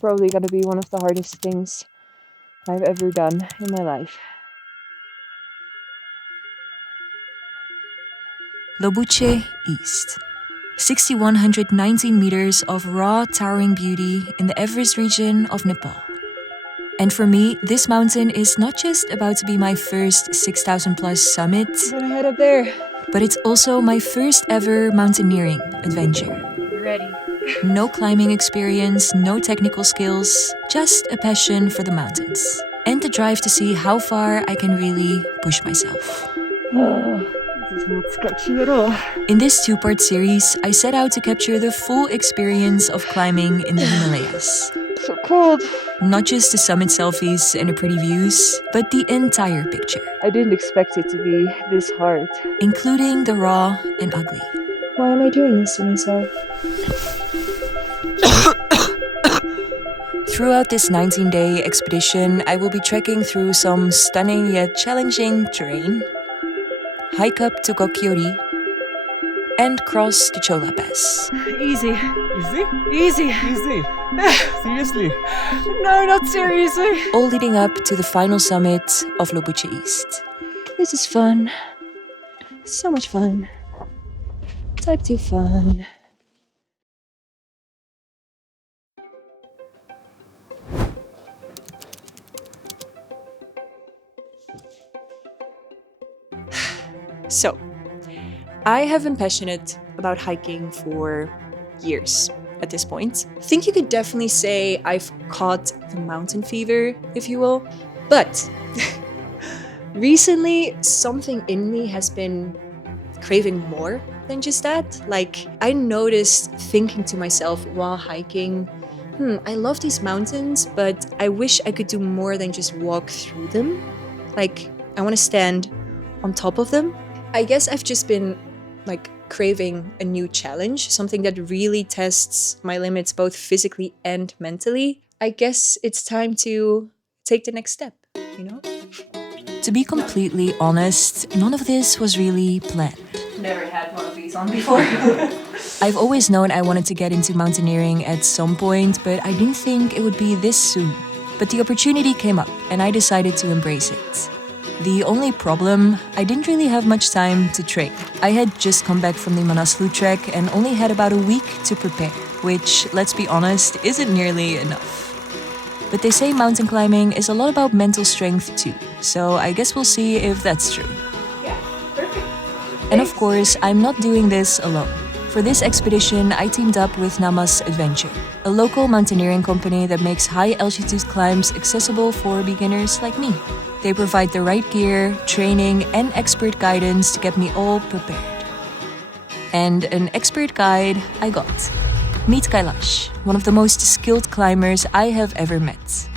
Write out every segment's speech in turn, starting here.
probably gonna be one of the hardest things I've ever done in my life. Lobuche East. 6,119 meters of raw, towering beauty in the Everest region of Nepal. And for me, this mountain is not just about to be my first 6,000 plus summit, I'm gonna head up there. but it's also my first ever mountaineering adventure. Ready. No climbing experience, no technical skills, just a passion for the mountains. And the drive to see how far I can really push myself. This is not sketchy at all. In this two-part series, I set out to capture the full experience of climbing in the Himalayas. So cold. Not just the summit selfies and the pretty views, but the entire picture. I didn't expect it to be this hard. Including the raw and ugly. Why am I doing this to myself? Throughout this 19-day expedition, I will be trekking through some stunning yet challenging terrain, hike up to Gokyo Ri, and cross the Chola Pass. Easy. Easy? Easy. Easy? Seriously? No, not seriously. All leading up to the final summit of Lobuche East. This is fun. So much fun. Type 2 fun. So, I have been passionate about hiking for years at this point. I think you could definitely say I've caught the mountain fever, if you will. But recently, something in me has been craving more than just that. Like, I noticed thinking to myself while hiking, I love these mountains, but I wish I could do more than just walk through them. Like, I want to stand on top of them. I guess I've just been craving a new challenge, something that really tests my limits both physically and mentally. I guess it's time to take the next step, you know? To be completely honest, none of this was really planned. Never had one of these on before. I've always known I wanted to get into mountaineering at some point, but I didn't think it would be this soon. But the opportunity came up, and I decided to embrace it. The only problem, I didn't really have much time to train. I had just come back from the Manaslu trek and only had about a week to prepare, which, let's be honest, isn't nearly enough. But they say mountain climbing is a lot about mental strength too, so I guess we'll see if that's true. Yeah, perfect. And of course, I'm not doing this alone. For this expedition, I teamed up with Namas Adventure, a local mountaineering company that makes high-altitude climbs accessible for beginners like me. They provide the right gear, training, and expert guidance to get me all prepared. And an expert guide I got. Meet Kailash, one of the most skilled climbers I have ever met.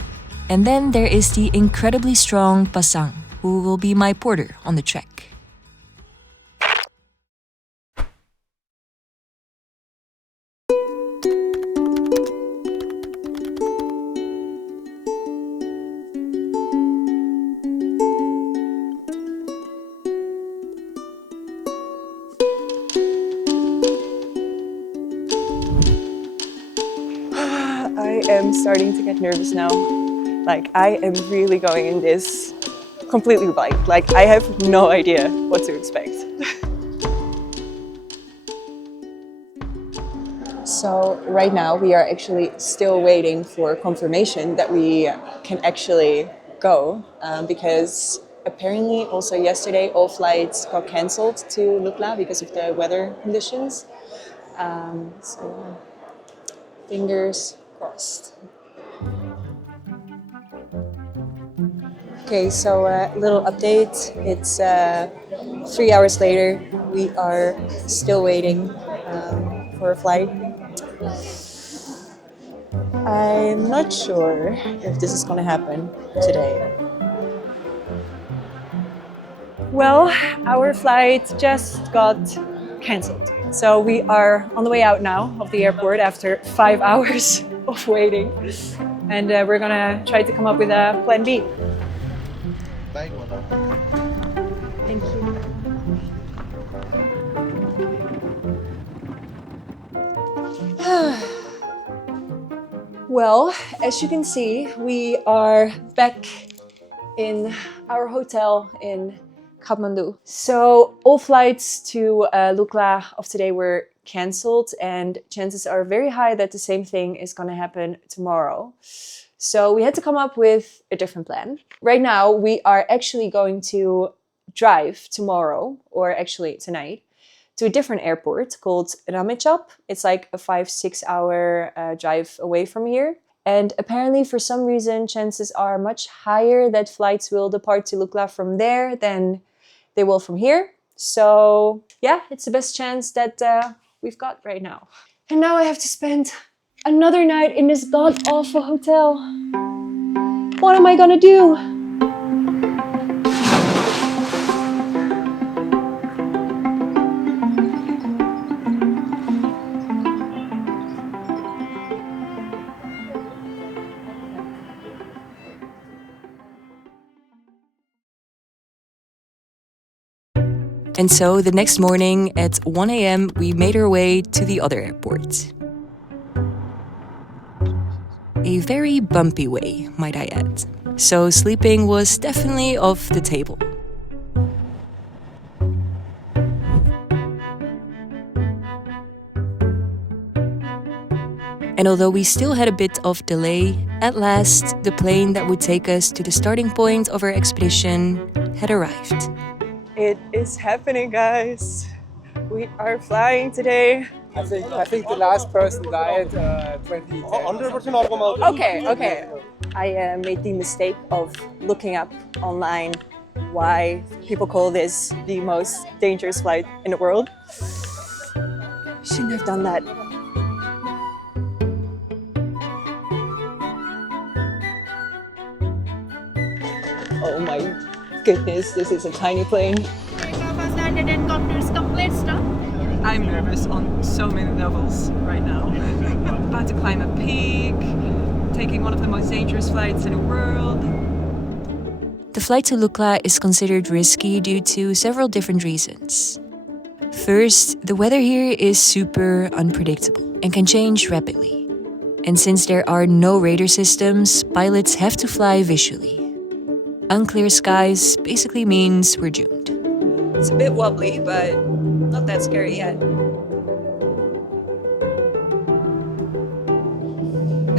And then there is the incredibly strong Pasang, who will be my porter on the trek. I am starting to get nervous now. I am really going in this completely blind. I have no idea what to expect. So right now we are actually still waiting for confirmation that we can actually go because apparently also yesterday all flights got cancelled to Lukla because of the weather conditions. So fingers crossed. Okay, so little update. It's 3 hours later. We are still waiting for a flight. I'm not sure if this is going to happen today. Well, our flight just got cancelled. So we are on the way out now of the airport after 5 hours of waiting. And we're going to try to come up with a plan B. Thank you. Well, as you can see, we are back in our hotel in Kathmandu. So all flights to Lukla of today were cancelled, and chances are very high that the same thing is going to happen tomorrow. So we had to come up with a different plan. Right now, we are actually going to drive tomorrow, or actually tonight, to a different airport called Namche. It's like a 5-6 hour drive away from here. And apparently, for some reason, chances are much higher that flights will depart to Lukla from there than they will from here. So yeah, it's the best chance that we've got right now. And now I have to spend another night in this god-awful hotel. What am I gonna do? And so the next morning at 1 a.m., we made our way to the other airport. A very bumpy way, might I add. So sleeping was definitely off the table. And although we still had a bit of delay, at last the plane that would take us to the starting point of our expedition had arrived. It is happening, guys. We are flying today. I think the last person died 2010. 100% Okay. I made the mistake of looking up online why people call this the most dangerous flight in the world. Shouldn't have done that. Oh my goodness, this is a tiny plane. I'm nervous on so many levels right now. About to climb a peak, taking one of the most dangerous flights in the world. The flight to Lukla is considered risky due to several different reasons. First, the weather here is super unpredictable and can change rapidly. And since there are no radar systems, pilots have to fly visually. Unclear skies basically means we're doomed. It's a bit wobbly, but not that scary yet.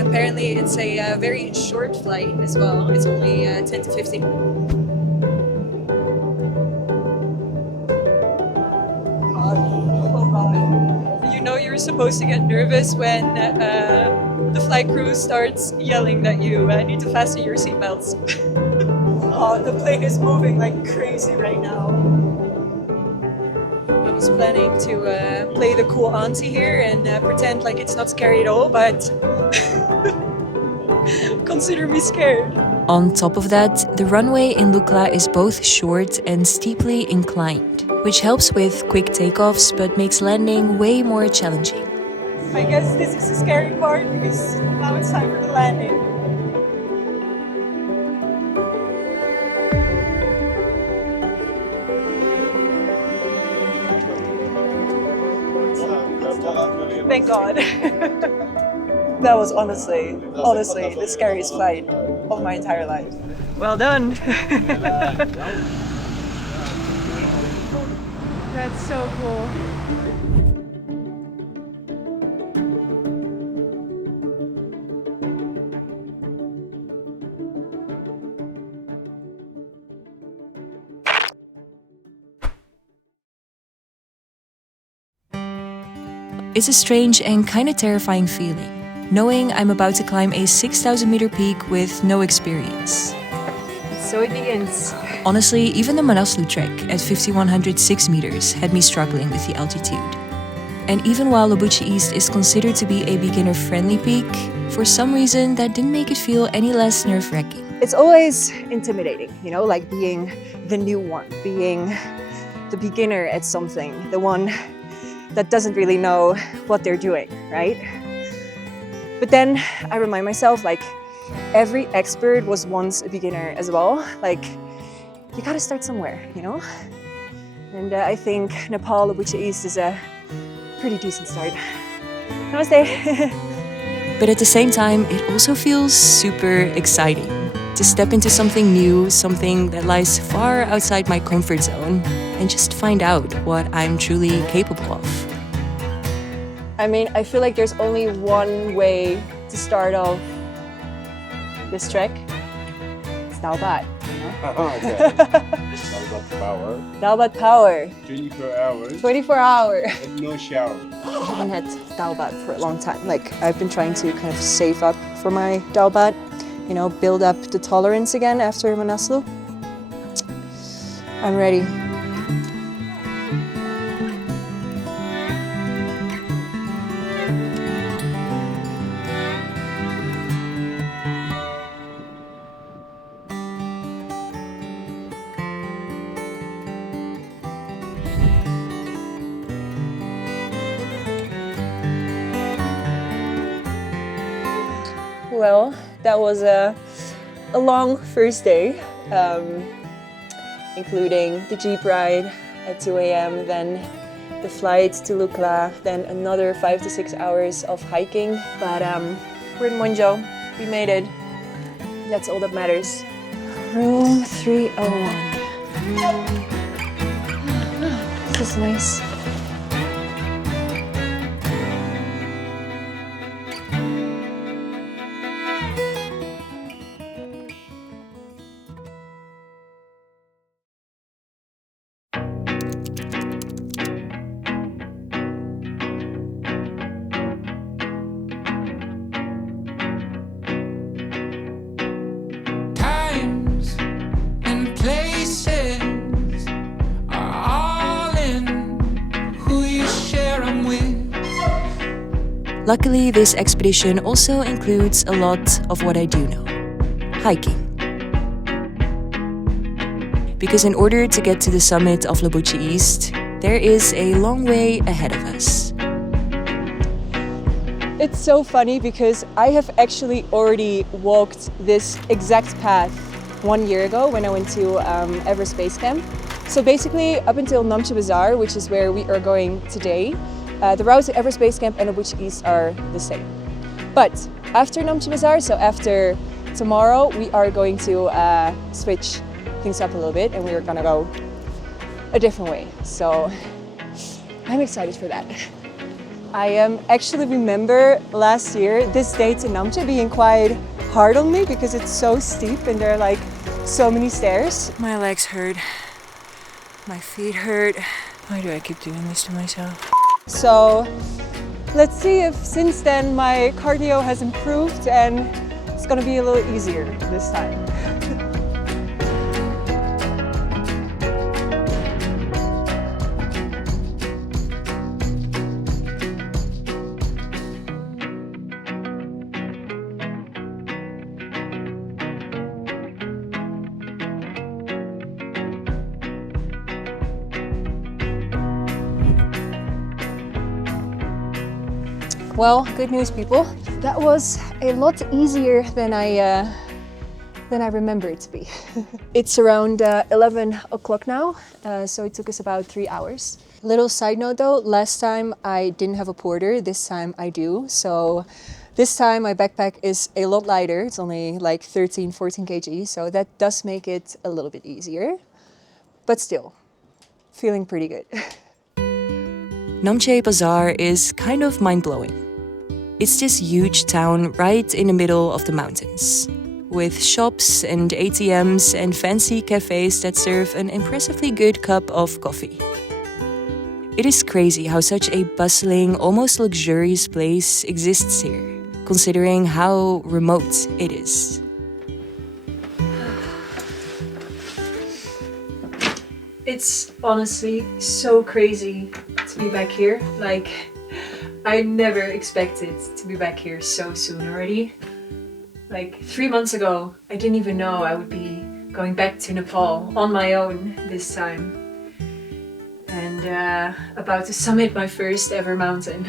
Apparently, it's a very short flight as well. It's only 10 to 15. Oh God. You know you're supposed to get nervous when the flight crew starts yelling that you need to fasten your seatbelts. Oh, the plane is moving like crazy right now. I was planning to play the cool auntie here and pretend like it's not scary at all, but consider me scared. On top of that, the runway in Lukla is both short and steeply inclined, which helps with quick takeoffs but makes landing way more challenging. I guess this is the scary part because now it's time for the landing. Thank God. That was honestly the scariest flight of my entire life. Well done. That's so cool. It's a strange and kind of terrifying feeling, knowing I'm about to climb a 6,000 meter peak with no experience. So it begins. Honestly, even the Manaslu trek at 5,106 meters had me struggling with the altitude. And even while Lobuche East is considered to be a beginner-friendly peak, for some reason that didn't make it feel any less nerve-wracking. It's always intimidating, you know, like being the new one, being the beginner at something, the one that doesn't really know what they're doing, right? But then I remind myself, like, every expert was once a beginner as well. Like, you gotta start somewhere, you know? And I think Nepal, Lobuche East is a pretty decent start. Namaste. But at the same time, it also feels super exciting to step into something new, something that lies far outside my comfort zone, and just find out what I'm truly capable of. I mean, I feel like there's only one way to start off this trek. It's Dalbat. Okay. Dalbat power. Dalbat power. 24 hours. 24 hour. And no shower. I haven't had Dalbat for a long time. Like, I've been trying to kind of save up for my Dalbat, you know, build up the tolerance again after Manaslu. I'm ready. Well, that was a long first day, including the jeep ride at 2 a.m., then the flight to Lukla, then another 5 to 6 hours of hiking. But we're in Monjo. We made it. That's all that matters. Room 301. This is nice. Luckily, this expedition also includes a lot of what I do know: hiking. Because in order to get to the summit of Lobuche East, there is a long way ahead of us. It's so funny because I have actually already walked this exact path 1 year ago when I went to Everest Base Camp. So basically up until Namche Bazaar, which is where we are going today, the routes to Everest Base Camp and Lobuche East are the same. But after Namche Bazaar, so after tomorrow, we are going to switch things up a little bit and we are gonna go a different way. So I'm excited for that. I actually remember last year this day to Namche being quite hard on me because it's so steep and there are like so many stairs. My legs hurt. My feet hurt. Why do I keep doing this to myself? So let's see if since then my cardio has improved and it's gonna be a little easier this time. Well, good news, people. That was a lot easier than I remember it to be. It's around 11 o'clock now, so it took us about 3 hours. Little side note though, last time I didn't have a porter, this time I do. So this time my backpack is a lot lighter. It's only like 13, 14 kg, so that does make it a little bit easier. But still, feeling pretty good. Namche Bazaar is kind of mind-blowing. It's this huge town right in the middle of the mountains, with shops and ATMs and fancy cafes that serve an impressively good cup of coffee. It is crazy how such a bustling, almost luxurious place exists here, considering how remote it is. It's honestly so crazy to be back here. Like, I never expected to be back here so soon already. Like 3 months ago, I didn't even know I would be going back to Nepal on my own this time. And about to summit my first ever mountain.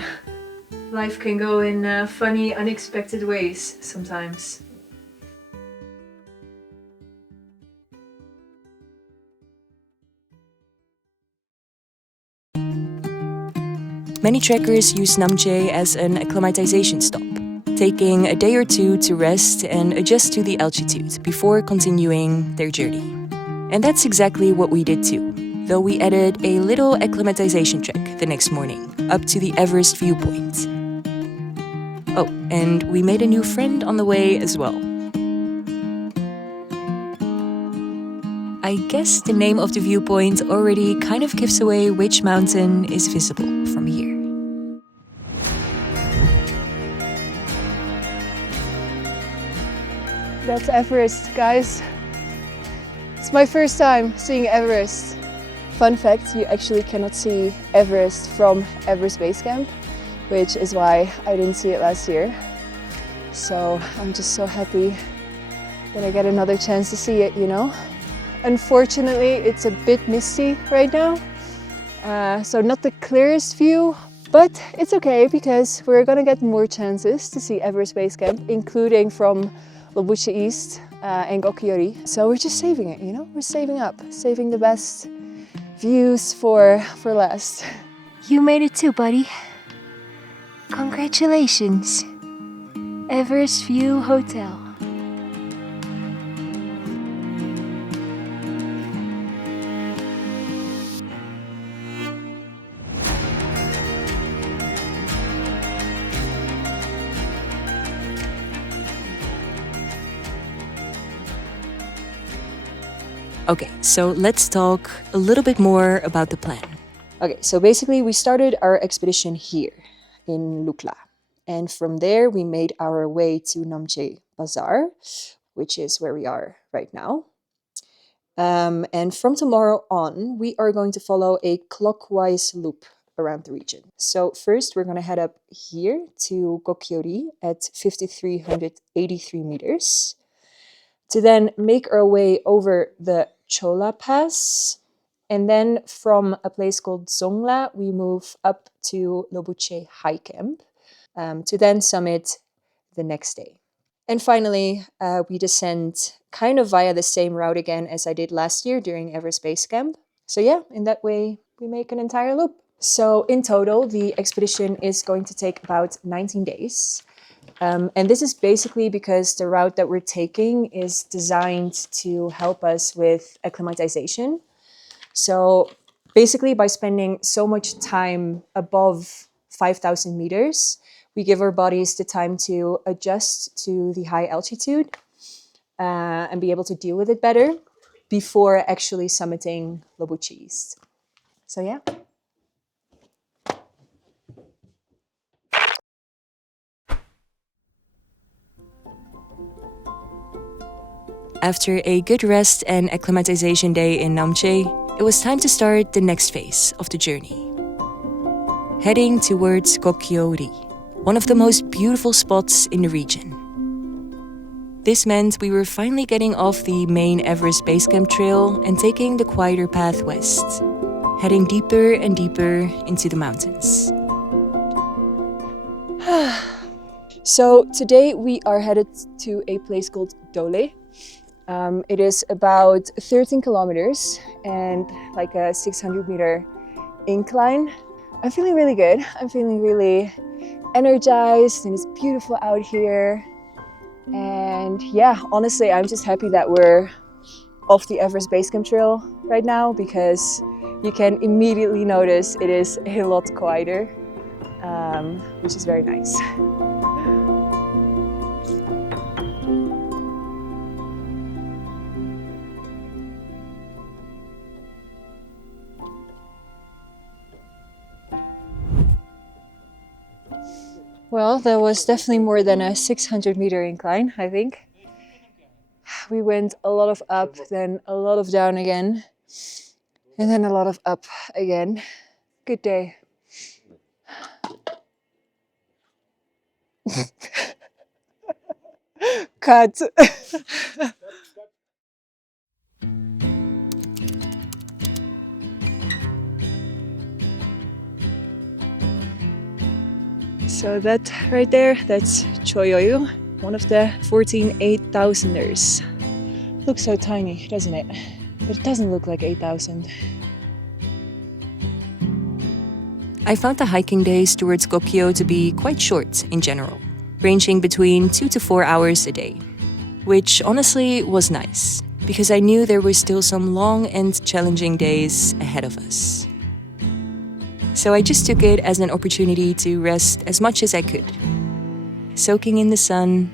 Life can go in funny, unexpected ways sometimes. Many trekkers use Namche as an acclimatization stop, taking a day or two to rest and adjust to the altitude before continuing their journey. And that's exactly what we did too, though we added a little acclimatization trek the next morning up to the Everest View Point. Oh, and we made a new friend on the way as well. I guess the name of the viewpoint already kind of gives away which mountain is visible from here. That's Everest, guys. It's my first time seeing Everest. Fun fact, you actually cannot see Everest from Everest Base Camp, which is why I didn't see it last year. So I'm just so happy that I get another chance to see it, you know? Unfortunately, it's a bit misty right now, so not the clearest view, but it's okay because we're gonna get more chances to see Everest Base Camp, including from Lobuche East and Gokyo Ri. So we're just saving it, you know? We're saving up, saving the best views for last. You made it too, buddy. Congratulations. Everest View Hotel. Okay, so let's talk a little bit more about the plan. Okay, so basically we started our expedition here in Lukla. And from there we made our way to Namche Bazaar, which is where we are right now. And from tomorrow on, we are going to follow a clockwise loop around the region. So first we're going to head up here to Gokyo Ri at 5,383 meters, to then make our way over the Chola Pass. And then from a place called Zongla, we move up to Lobuche High Camp to then summit the next day. And finally, we descend kind of via the same route again as I did last year during Everest Base Camp. So yeah, in that way, we make an entire loop. So in total, the expedition is going to take about 19 days. And this is basically because the route that we're taking is designed to help us with acclimatization. So basically by spending so much time above 5,000 meters, we give our bodies the time to adjust to the high altitude and be able to deal with it better before actually summiting Lobuche East. So yeah. After a good rest and acclimatization day in Namche, it was time to start the next phase of the journey. Heading towards Gokyo Ri, one of the most beautiful spots in the region. This meant we were finally getting off the main Everest Base Camp trail and taking the quieter path west, heading deeper and deeper into the mountains. So today we are headed to a place called Dole. It is about 13 kilometers and like a 600-meter incline. I'm feeling really good. I'm feeling really energized and it's beautiful out here. And yeah, honestly, I'm just happy that we're off the Everest Base Camp trail right now because you can immediately notice it is a lot quieter, which is very nice. Well, that was definitely more than a 600-meter incline, I think. We went a lot of up, then a lot of down again, and then a lot of up again. Good day. Cut. So that right there, that's Choyoyu, one of the 14 8,000ers. Looks so tiny, doesn't it? But it doesn't look like 8,000. I found the hiking days towards Gokyo to be quite short in general. ranging between 2 to 4 hours a day, which honestly was nice, because I knew there were still some long and challenging days ahead of us. So I just took it as an opportunity to rest as much as I could, soaking in the sun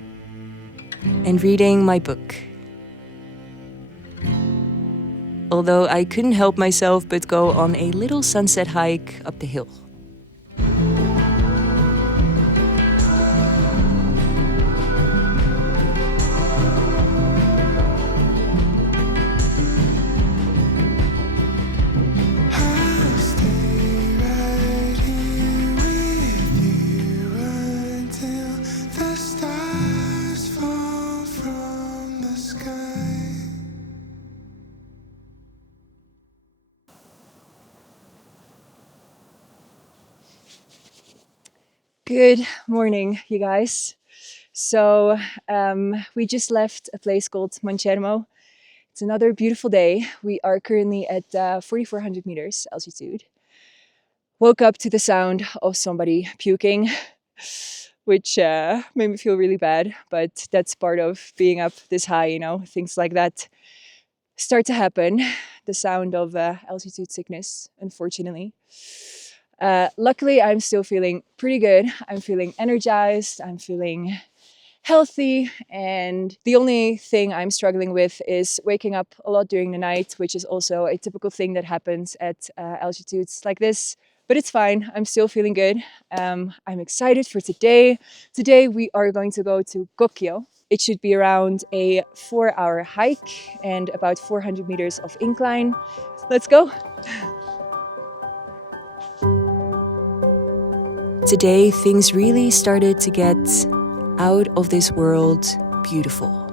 and reading my book. Although I couldn't help myself but go on a little sunset hike up the hill. Good morning, you guys. So we just left a place called Manchermo. It's another beautiful day. We are currently at 4,400 meters altitude. Woke up to the sound of somebody puking, which made me feel really bad, but that's part of being up this high, you know, things like that start to happen. The sound of altitude sickness, unfortunately. Luckily, I'm still feeling pretty good. I'm feeling energized. I'm feeling healthy. And the only thing I'm struggling with is waking up a lot during the night, which is also a typical thing that happens at altitudes like this. But it's fine. I'm still feeling good. I'm excited for today. Today, we are going to go to Gokyo. It should be around a 4-hour hike and about 400 meters of incline. Let's go. Today, things really started to get out of this world beautiful.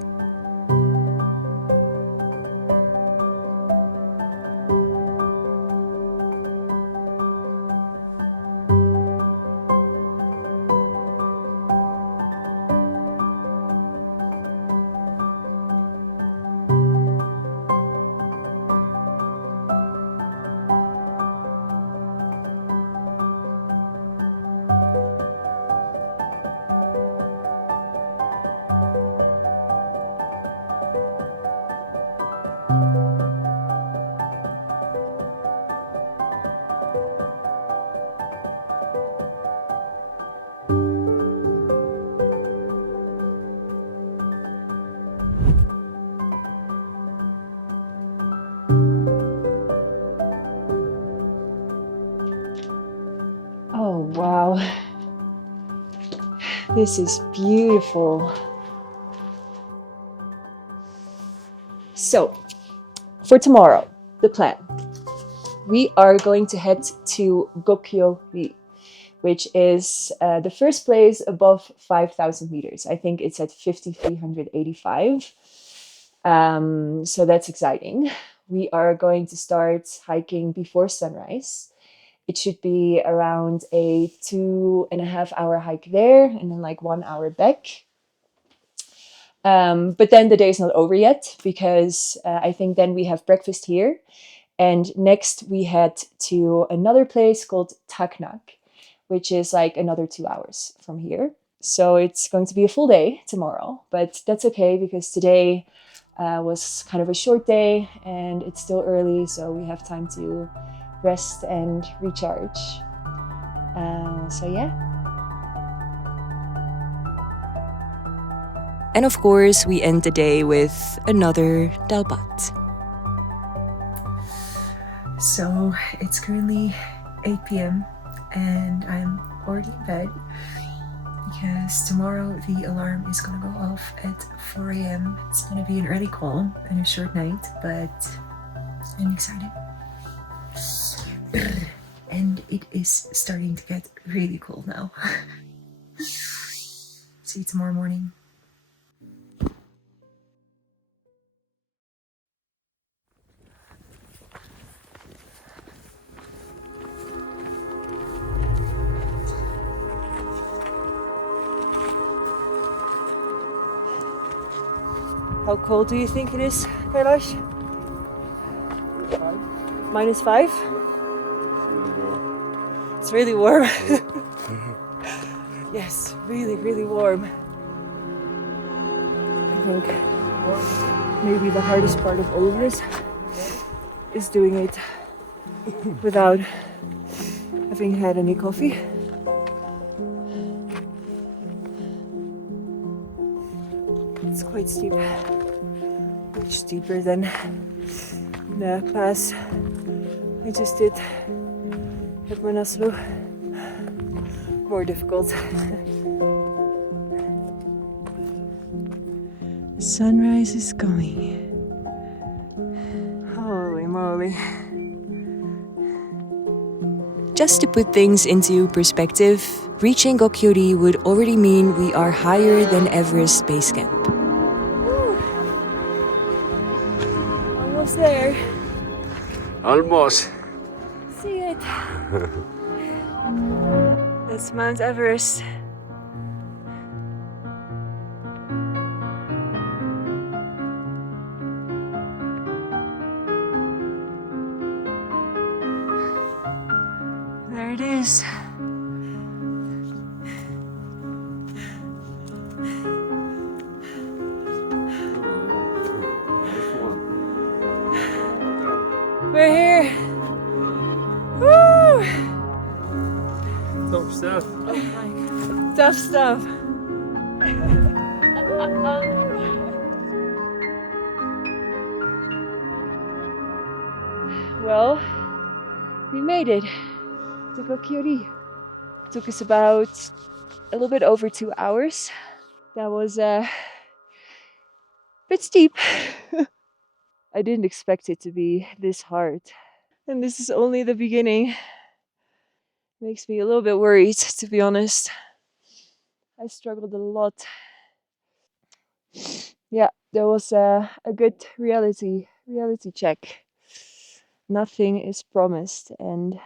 Oh, wow. This is beautiful. So, for tomorrow, the plan. We are going to head to Gokyo Ri, which is the first place above 5,000 meters. I think it's at 5,385. So that's exciting. We are going to start hiking before sunrise. It should be around a 2.5 hour hike there and then like 1 hour back. But then the day is not over yet because I think then we have breakfast here. And next we head to another place called Taknak, which is like another 2 hours from here. So it's going to be a full day tomorrow, but that's okay because today was kind of a short day and it's still early, so we have time to rest and recharge. So yeah. And of course, we end the day with another dalbat. So it's currently 8 p.m. and I'm already in bed because tomorrow the alarm is gonna go off at 4 a.m. It's gonna be an early call and a short night, but I'm excited. And it is starting to get really cold now. See you tomorrow morning. How cold do you think it is, Kailash? -5? It's really warm. Yes, really, really warm. I think maybe the hardest part of all of this is doing it without having had any coffee. It's quite steep, much steeper than the pass I just did at Manaslu. More difficult. The sunrise is coming. Holy moly. Just to put things into perspective, reaching Gokyo Ri would already mean we are higher than Everest Base Camp. Almost there. Almost. See it. That's Mount Everest. There it is. We're here. Woo! Tough stuff. Oh my God. Tough stuff. Well, we made it to Gokyo Ri. Took us about a little bit over 2 hours. That was a bit steep. I didn't expect it to be this hard. And this is only the beginning. Makes me a little bit worried, to be honest. I struggled a lot. Yeah, there was a good reality check. Nothing is promised, and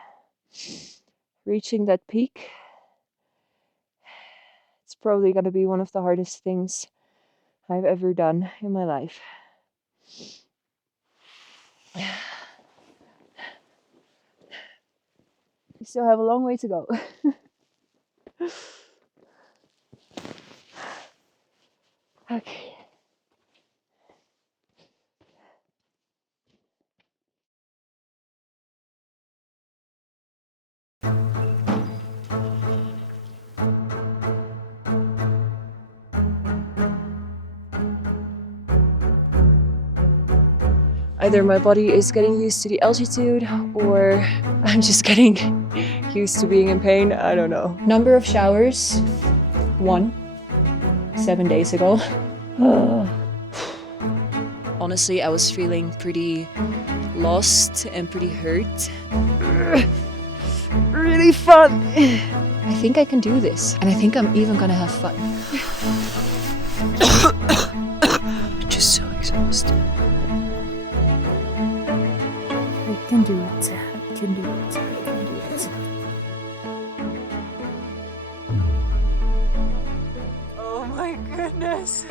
reaching that peak, it's probably going to be one of the hardest things I've ever done in my life. We still have a long way to go. Okay. Either my body is getting used to the altitude or I'm just getting used to being in pain. I don't know. Number of showers, 1, 7 days ago. Honestly, I was feeling pretty lost and pretty hurt. Really fun. I think I can do this, and I think I'm even gonna have fun. Just so exhausted. I can do it. I can do it. I can do it. Oh my goodness.